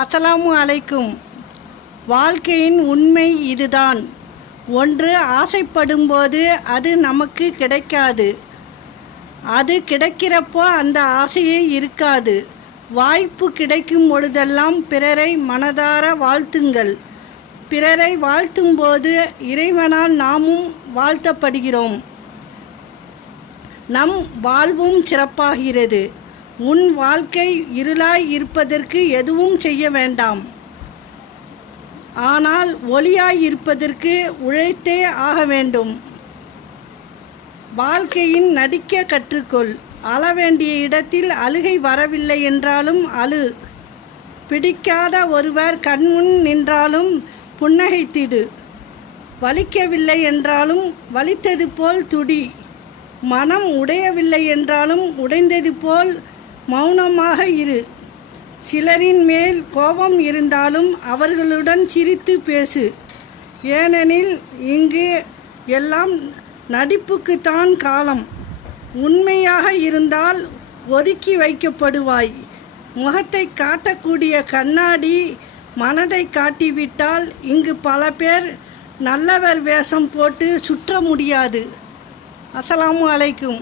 அஸ்ஸலாமு அலைக்கும். வாழ்க்கையின் உண்மை இதுதான். ஒன்று ஆசைப்படும்போது அது நமக்கு கிடைக்காது. அது கிடைக்கிறப்போ அந்த ஆசையே இருக்காது. வாய்ப்பு கிடைக்கும் பொழுதெல்லாம் பிறரை மனதார வாழ்த்துங்கள். பிறரை வாழ்த்தும்போது இறைவனால் நாமும் வாழ்த்தப்படுகிறோம். நம் வாழ்வும் சிறப்பாகிறது. உன் வாழ்க்கை இருளாய் இருப்பதற்கு எதுவும் செய்ய வேண்டாம். ஆனால் ஒளியாய் இருப்பதற்கு உழைத்தே ஆக வேண்டும். வாழ்க்கையின் நடிக்க கற்றுக்கொள். அழ வேண்டிய இடத்தில் அழுகை வரவில்லை என்றாலும் அழு. பிடிக்காத ஒருவர் கண்முன் நின்றாலும் புன்னகைத்திடு. வலிக்கவில்லை என்றாலும் வலித்தது போல் துடி. மனம் உடையவில்லை என்றாலும் உடைந்தது போல் மௌனமாக இரு. சிலரின் மேல் கோபம் இருந்தாலும் அவர்களுடன் சிரித்து பேசு. ஏனெனில் இங்கு எல்லாம் நடிப்புக்குத்தான் காலம். உண்மையாக இருந்தால் ஒதுக்கி வைக்கப்படுவாய். முகத்தை காட்டக்கூடிய கண்ணாடி மனதை காட்டிவிட்டால் இங்கு பல பேர் நல்லவர் வேஷம் போட்டு சுற்ற முடியாது. அஸ்ஸலாமு அலைக்கும்.